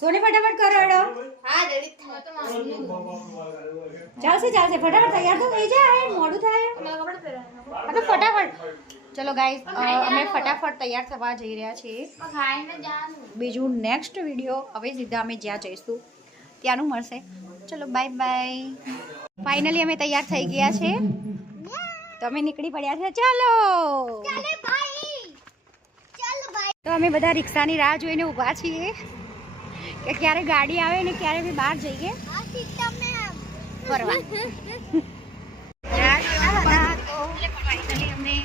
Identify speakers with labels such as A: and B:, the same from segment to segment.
A: સોની ફટાફટ કરો એડો
B: હા રેડી થાય. તો
A: ચાલશે ચાલશે. ફટાફટ તૈયાર તો થઈ જાય મોડું થાય. હા તો ફટાફટ. ચલો ગાઈસ અમે ફટાફટ તૈયાર થવા જઈ રહ્યા છીએ. બીજું નેક્સ્ટ વીડિયો હવે સીધા અમે જ્યાં જઈશું ત્યાંનું મળશે. ચલો બાય બાય ફાઇનલી અમે તૈયાર થઈ ગયા છે. તો અમે નીકળી પડ્યા છે. ચાલો. તો અમે બધા રિક્ષાની રાહ જોઈને ઊભા છીએ. કે ક્યારે ગાડી આવે ને ક્યારે બી બહાર જઈએ. ફરવા રાહ જોઈને ઊભા તો finally અમને,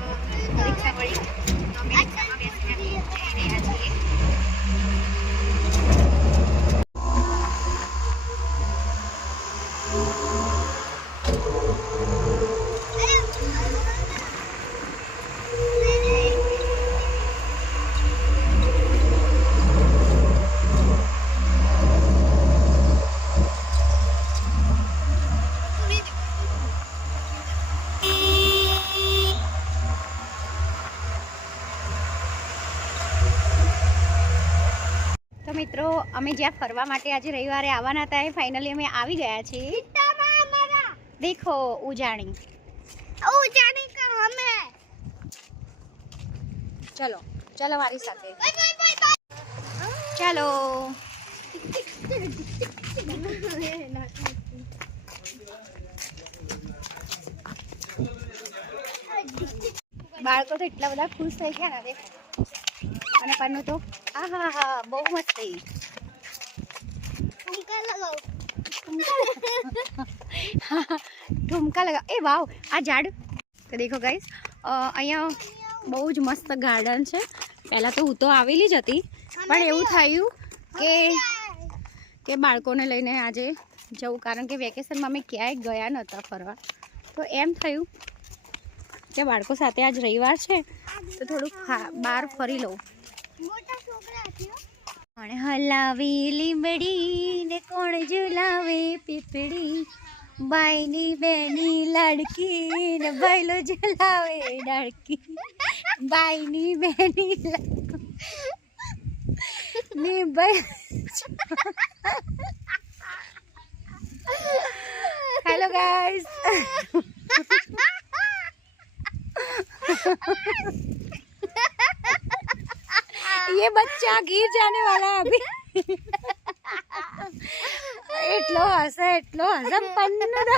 A: અ, રિક્ષા મળી તો અમે રિક્ષામાં બેસીને જઈ રહ્યા છીએ તો મિત્રો અમે જ્યાં ફરવા માટે આજે રવિવારે આવવાના હતા એ ફાઇનલી અમે આવી ગયા છીએ. દેખો ઉજાણી.
B: ઉજાણી કર
A: ચલો ચલો મારી સાથે. ચાલો. બાળકો તો એટલા બધા ખુશ થઈ ગયા ને દેખો. અને પન્નું તો આ હા હા બહુ મસ્ત
B: ઠુમકા લગાવ.
A: એ વાવ આ ઝાડ. તો દેખો ગાઈસ અહીંયા બહુ જ મસ્ત ગાર્ડન છે. પહેલાં તો હું તો આવેલી જ હતી પણ એવું થયું કે કે બાળકોને લઈને આજે જવું કારણ કે વેકેશનમાં અમે ક્યાંય ગયા નહોતા ફરવા. તો એમ થયું કે બાળકો સાથે આજ રવિવાર છે તો થોડુંક બહાર ફરી લઉં. કોણ હલાવી લીમડી ને કોણ ઝુલાવે પીપડી બાઈની બેની લાડકી ને બાયલો ઝુલાવે ડાળકી. બાઈની બેની ને ભાઈ હેલો ગાઈસ ये बच्चा गिर जाने वाला है अभी એટલો હસે એટલો હસે પન્નુ તો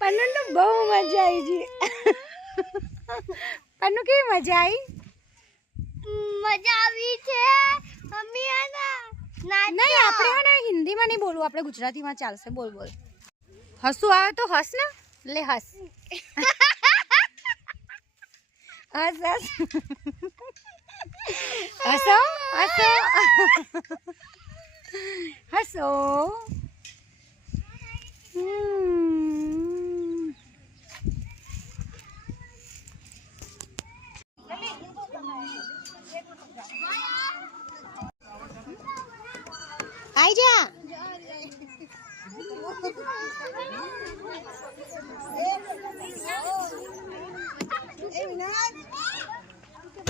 A: પન્નુ તો બહુ મજા આવી જી પન્નુ કેવી મજા આવી
B: મજા આવી છે મમ્મી આના
A: નહીં આપણે હે ને હિન્દીમાં નહીં બોલવું આપણે ગુજરાતીમાં ચાલશે બોલ બોલ હસવું આવે તો હસ ને લે હસ હસ હસ હસો હસો હસો હમ. આઈ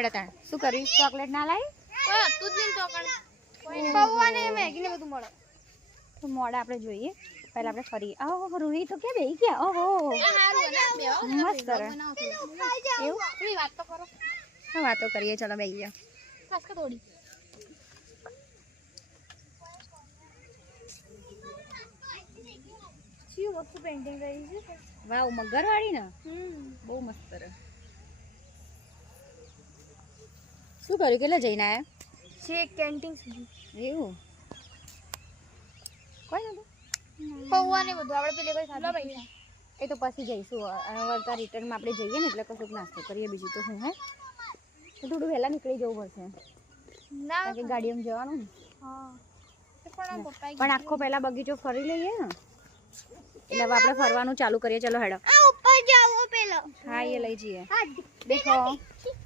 A: હેડો તાણ શું કરી ચોકલેટ ના લાવી?
B: પૌવાને મેગી ને બધું મળે
A: તો મોડા આપણે જોઈએ. પહેલા આપણે ફરી. ઓહો રૂહી તો કે બેહી ગયા? ઓહો. મસ્ત કરે. એવું?
B: થોડી વાત તો કરો.
A: હા વાતો કરીએ. ચલો બેહી ગયા
B: ખાસ કે થોડી શું વસ્તુ પેઇન્ટિંગ કરી છે.
A: વાવ મગરવાળી ને?
B: હમ.
A: બહુ મસ્ત કરે. શું કર્યું? કેટલા જઈને આવ્યા
B: છે કેન્ટીન સુધી.
A: એવું? કોઈ નતું?
B: પૌવા ને બધું. આપણે પેલી કોઈ ખાધું.
A: એ તો પછી જઈશું. અને વળતા રિટર્નમાં આપણે જઈએ ને એટલે કશુંક નાસ્તો કરીએ બીજું તો હું હે? તો થોડું વહેલા નીકળી જવું પડશે.
B: ના.
A: કે ગાડીમાં જવાનું ને.
B: પણ
A: આખો પહેલા બગીચો ફરી લઈએ. ને એટલે હવે આપણે ફરવાનું ચાલુ કરીએ. ચલો હેડો.
B: ઉપર જાવો પેલો.
A: હા એ લઈ જઈએ.
B: હા.
A: દેખો શું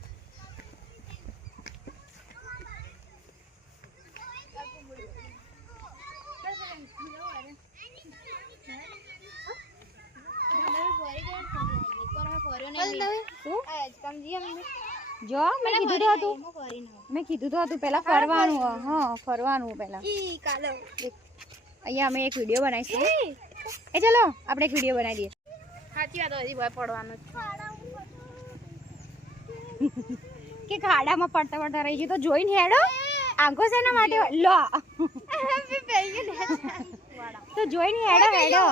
A: જો મેં કીધું તો હતું. મેં કીધું તો હતું પહેલા ફરવાનું હ ફરવાનું પહેલા અહીંયા અમે એક વીડિયો બનાવીશું. એ ચલો આપણે એક વીડિયો બનાવી દઈએ.
B: સાચી વાત હજી ભય પડવાનું
A: કે ખાડામાં પડતા પડતા રહી ગયું તો જોઈને હેડો. આંખો છે એના માટે. લો. તો જોઈને હેડો હેડો.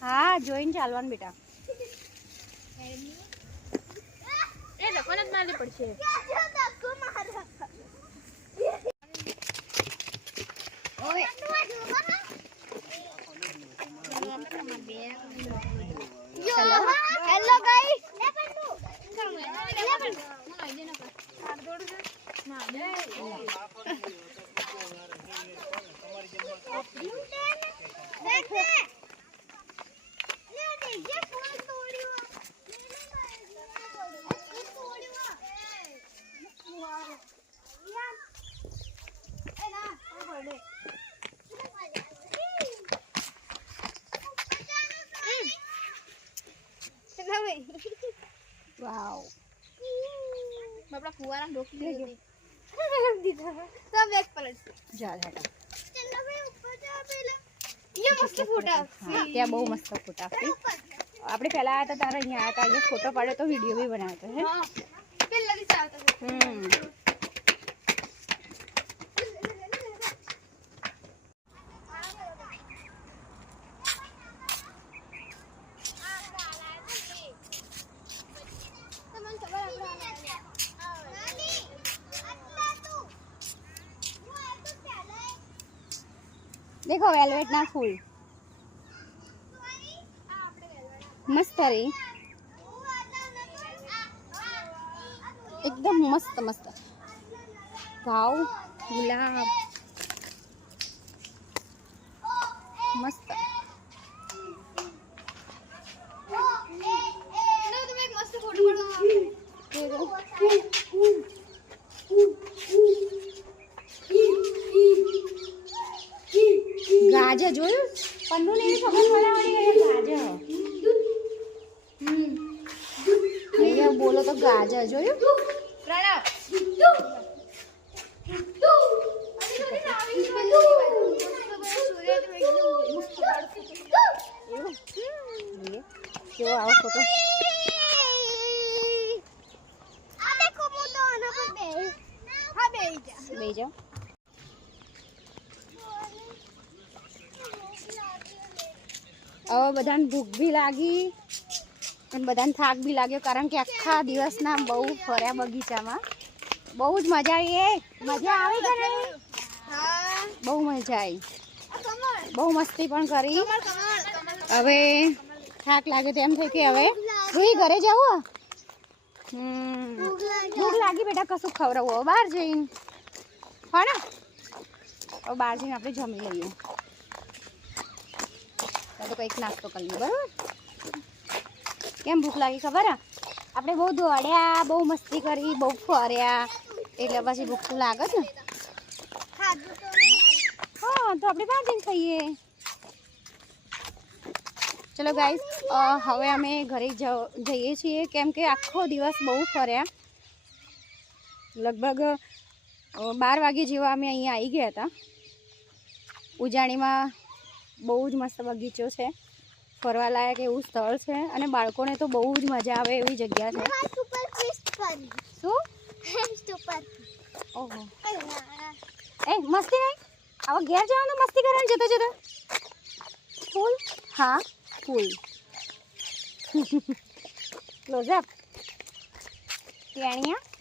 A: હા જોઈને ચાલવાનું બેટા.
B: એ લોકોને જ મારવી પડશે હેલો ગાઈસ
A: વાવ
B: ફુવારા ઢોકી દીધી તો બેક પલટ
A: જા. હેડો
B: અહીંયા મસ્ત ફોટા
A: હા ત્યાં બહુ મસ્ત ફોટા આપણે પહેલા આવ્યા હતા તારે અહીંયા આવ્યા હતા. અહીંયા ફોટો પાડ્યો તો વીડિયો બી બનાવ્યો હતો હે.
B: પેલા દિવસે આવતા
A: હમ. દેખો વેલ્વેટ ના ફૂલ. મસ્ત રે. એકદમ મસ્ત મસ્ત. ભાવ ગુલાબ. મસ્ત
B: તમે એક મસ્ત ફોટો પાડો
A: ગાજર જોયું? પન્નુ ને ખબર પડાવવાની ગઈ ગાજર. હમ. બોલો તો ગાજર, જોયું?
B: પ્રણામ
A: આવો ફોટો લઈ જાઓ હવે બધાને ભૂખ બી લાગી અને બધાને થાક બી લાગ્યો કારણ કે આખા દિવસના બહુ ફર્યા બગીચામાં. બહુ જ મજા આવી. એ, મજા આવી કે બહુ મજા આવી. બહુ મસ્તી પણ કરી. હવે થાક લાગે તેમ થઈ કે હવે રૂઈ ઘરે જવું? હમ. ભૂખ લાગી બેટા, કશું ખવડાવવું હવે બહાર જઈને. હા ને? બહાર જઈને આપણે જમી લઈએ. તો કંઈક નાસ્તો કરી લઈએ બરાબર? કેમ ભૂખ લાગી ખબર આપણે બહુ દોડ્યા, બહુ મસ્તી કરી, બહુ ફર્યા, એટલે પછી ભૂખ તો લાગે છે હા, તો આપણે બહાર જઈને ખાઈએ? ચલો ગાઈસ હવે અમે ઘરે જઈએ છીએ, કેમ કે આખો દિવસ બહુ ફર્યા. લગભગ બાર વાગે જેવા અમે અહીંયા આવી ગયા હતા. ઉજાણીમાં બહુ જ મસ્ત બગીચો છે. ફરવાલાયક એવું સ્થળ છે અને બાળકોને તો બહુ જ મજા આવે એવી જગ્યા છે. શું? ઓહો. એ મસ્તી નહીં? આવા ઘેર જવાનું મસ્તી કરવાની જતો જતો? ફૂલ? હા ફૂલ. ક્લોઝઅપ ટેણિયા